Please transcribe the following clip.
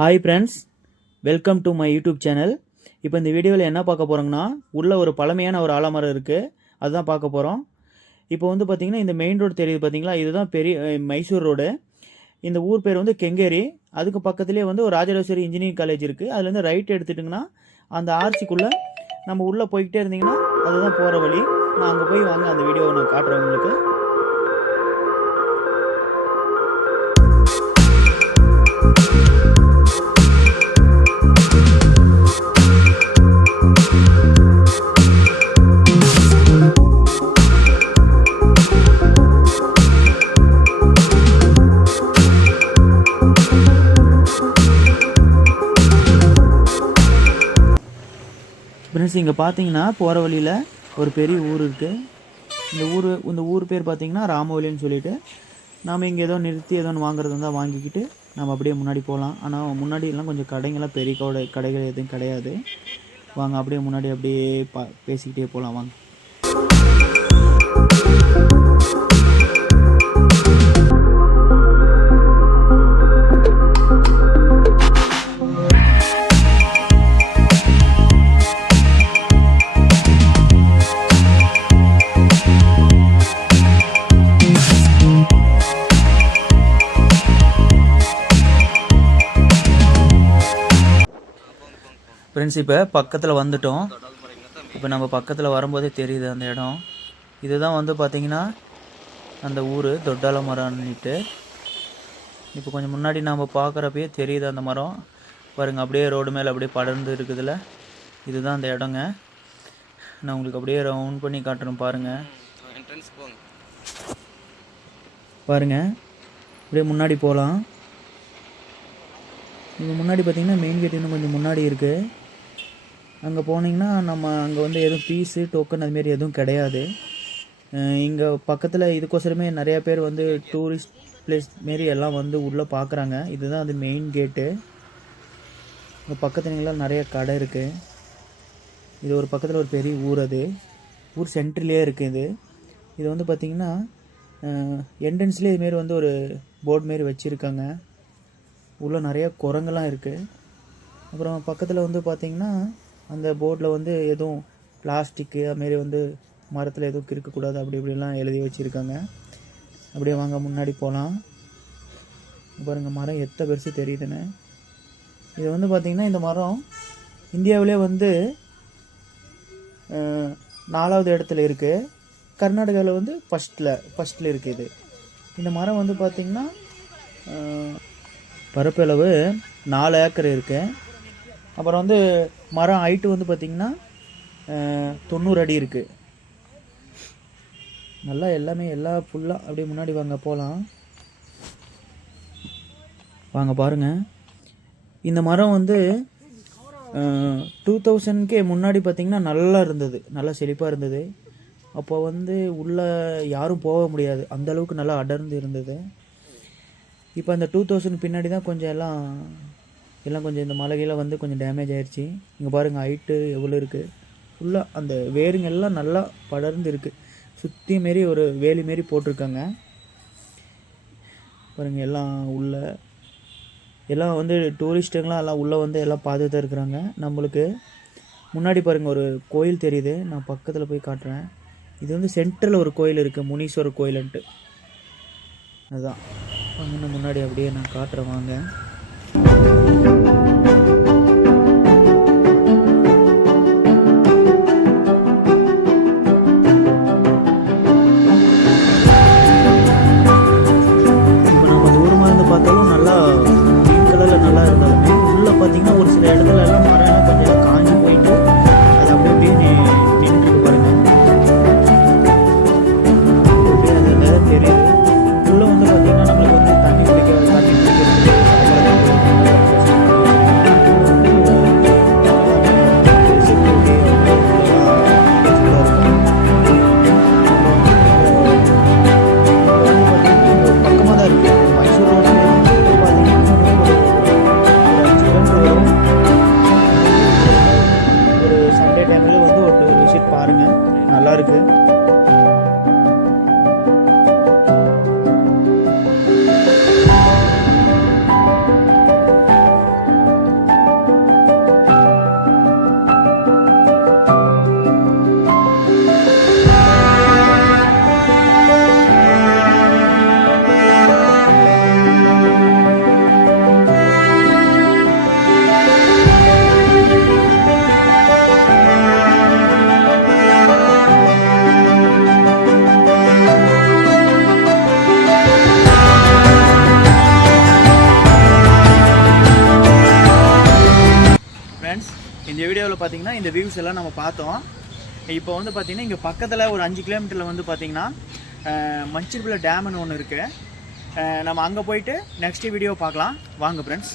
Hi friends, welcome to my YouTube channel. இப்போ இந்த வீடியோவில் என்ன பார்க்க போகிறோங்கன்னா, உள்ள ஒரு பழமையான ஒரு ஆலமரம் இருக்குது, அதுதான் பார்க்க போகிறோம். இப்போ வந்து பார்த்திங்கன்னா, இந்த மெயின் ரோடு தெரியுது பார்த்தீங்களா, இதுதான் பெரிய மைசூர் ரோடு. இந்த ஊர் பேர் வந்து கெங்கேரி. அதுக்கு பக்கத்துலேயே வந்து ஒரு ராஜராஜேஸ்வரி இன்ஜினியரிங் காலேஜ் இருக்குது. அதுலேருந்து ரைட் எடுத்துட்டிங்கன்னா அந்த ஆர்சிக்குள்ளே நம்ம உள்ளே போய்கிட்டே இருந்தீங்கன்னா அதுதான் போகிற வழி. நான் அங்கே போய் வாங்க அந்த வீடியோவை நான் காட்டுறேன் உங்களுக்கு. ஃப்ரெண்ட்ஸ், இங்கே பார்த்தீங்கன்னா போகிற வழியில் ஒரு பெரிய ஊர் இருக்குது. இந்த ஊர் பேர் பார்த்தீங்கன்னா ராமவலின்னு சொல்லிட்டு, நாம் இங்கே ஏதோ நிறுத்தி ஏதோ ஒன்று வாங்குறது இருந்தால் வாங்கிக்கிட்டு நம்ம அப்படியே முன்னாடி போகலாம். ஆனால் முன்னாடி எல்லாம் கொஞ்சம் கடைங்கள்லாம் பெரிய கடைகள் எதுவும் கிடையாது. வாங்க அப்படியே முன்னாடி அப்படியே பேசிக்கிட்டே போகலாம் வாங்க. ஃப்ரெண்ட்ஸ், இப்போ பக்கத்தில் வந்துட்டோம். இப்போ நம்ம பக்கத்தில் வரும்போதே தெரியுது அந்த இடம். இதுதான் வந்து பார்த்திங்கன்னா அந்த ஊர் தொட்டால மரம்னுட்டு. இப்போ கொஞ்சம் முன்னாடி நம்ம பார்க்குறப்பயே தெரியுது அந்த மரம் பாருங்கள், அப்படியே ரோடு மேலே அப்படியே படர்ந்து இருக்குதுல்ல, இதுதான் அந்த இடங்க. நான் உங்களுக்கு அப்படியே ரவுண்ட் பண்ணி காட்டுறேன் பாருங்கள். பாருங்கள், அப்படியே முன்னாடி போகலாம். இங்கே முன்னாடி பார்த்திங்கன்னா மெயின் கேட் இன்னும் கொஞ்சம் முன்னாடி இருக்குது. அங்கே போனீங்கன்னா நம்ம அங்கே வந்து எதுவும் ஃபீஸு டோக்கன் அதுமாரி எதுவும் கிடையாது. இங்கே பக்கத்தில் இதுக்கோசரமே நிறையா பேர் வந்து டூரிஸ்ட் பிளேஸ் மாரி எல்லாம் வந்து உள்ளே பார்க்குறாங்க. இதுதான் அது மெயின் கேட்டு. இங்கே பக்கத்துலலாம் நிறைய கடை இருக்குது. இது ஒரு பக்கத்தில் ஒரு பெரிய ஊர், அது ஊர் சென்ட்ரலே இருக்குது. இது வந்து பார்த்திங்கன்னா என்ட்ரன்ஸ்லேயே இதுமாரி வந்து ஒரு போர்டு மாரி வச்சுருக்காங்க. உள்ளே நிறைய குரங்கெல்லாம் இருக்குது. அப்புறம் பக்கத்தில் வந்து பார்த்திங்கன்னா அந்த போர்டில் வந்து எதுவும் பிளாஸ்டிக்கு அதுமாரி வந்து மரத்தில் எதுவும் இருக்கக்கூடாது அப்படி இப்படிலாம் எழுதி வச்சுருக்காங்க. அப்படியே வாங்க முன்னாடி போகலாம். பாருங்கள் மரம் எத்தனை பெருசு தெரியுதுன்னு. இது வந்து பார்த்திங்கன்னா இந்த மரம் இந்தியாவிலே வந்து 4வது இடத்துல இருக்குது. கர்நாடகாவில் வந்து ஃபஸ்ட்டில் இருக்குது. இந்த மரம் வந்து பார்த்திங்கன்னா பரப்பளவு 4 ஏக்கர் இருக்குது. அப்புறம் வந்து மரம் ஹைட்டு வந்து பார்த்திங்கன்னா 90 அடி இருக்குது. நல்லா எல்லாமே ஃபுல்லாக அப்படியே முன்னாடி வாங்க போகலாம். வாங்க பாருங்கள், இந்த மரம் வந்து 2000க்கே முன்னாடி பார்த்திங்கன்னா நல்லா இருந்தது, நல்லா செழிப்பாக இருந்தது. அப்போ வந்து உள்ளே யாரும் போக முடியாது, அந்தளவுக்கு நல்லா அடர்ந்து இருந்தது. இப்போ அந்த 2000 பின்னாடி தான் கொஞ்சம் எல்லாம் கொஞ்சம் இந்த மலைகளை வந்து கொஞ்சம் டேமேஜ் ஆகிடுச்சி. இங்கே பாருங்கள் ஹைட்டு எவ்வளோ இருக்குது. ஃபுல்லாக அந்த வேருங்க எல்லாம் நல்லா படர்ந்து இருக்குது. சுற்றி மாரி ஒரு வேலி மாரி போட்டிருக்காங்க பாருங்கள். எல்லாம் எல்லாம் வந்து டூரிஸ்ட்டுங்களாம் எல்லாம் உள்ளே வந்து எல்லாம் பார்த்துட்டு தான் இருக்கிறாங்க. நம்மளுக்கு முன்னாடி பாருங்கள் ஒரு கோயில் தெரியுது, நான் பக்கத்தில் போய் காட்டுறேன். இது வந்து சென்ட்ரலில் ஒரு கோயில் இருக்குது, முனீஸ்வரர் கோயிலுன்ட்டு. அதுதான் இன்னும் முன்னாடி அப்படியே நான் காட்டுறேன் வாங்க. இப்போ நம்ம தூரமாக இருந்து பார்த்தாலும் நல்லா க்ரீன் கலரில் நல்லா இருந்தாலுமே உள்ளே பார்த்தீங்கன்னா ஒரு சில இடத்துல எல்லாம் மரம் கொஞ்சம் காஞ்சி போயிட்டு அது அப்படியே நின்றுட்டு பாருங்கள். அப்படியே அந்த வேலை தெரியுது. உள்ளே வந்து பார்த்திங்கன்னா நம்மளுக்கு வந்து தண்ணி குடிக்கிறது பார்த்திங்கன்னா இந்த வியூஸ் எல்லாம் நம்ம பார்த்தோம். இப்போ வந்து பார்த்திங்கன்னா இங்கே பக்கத்தில் ஒரு 5 கிலோமீட்டரில் வந்து பார்த்திங்கன்னா மஞ்சிர்பிள்ளை டேம்னு ஒன்று இருக்குது. நம்ம அங்கே போயிட்டு நெக்ஸ்ட் வீடியோ பார்க்கலாம் வாங்க ஃப்ரெண்ட்ஸ்.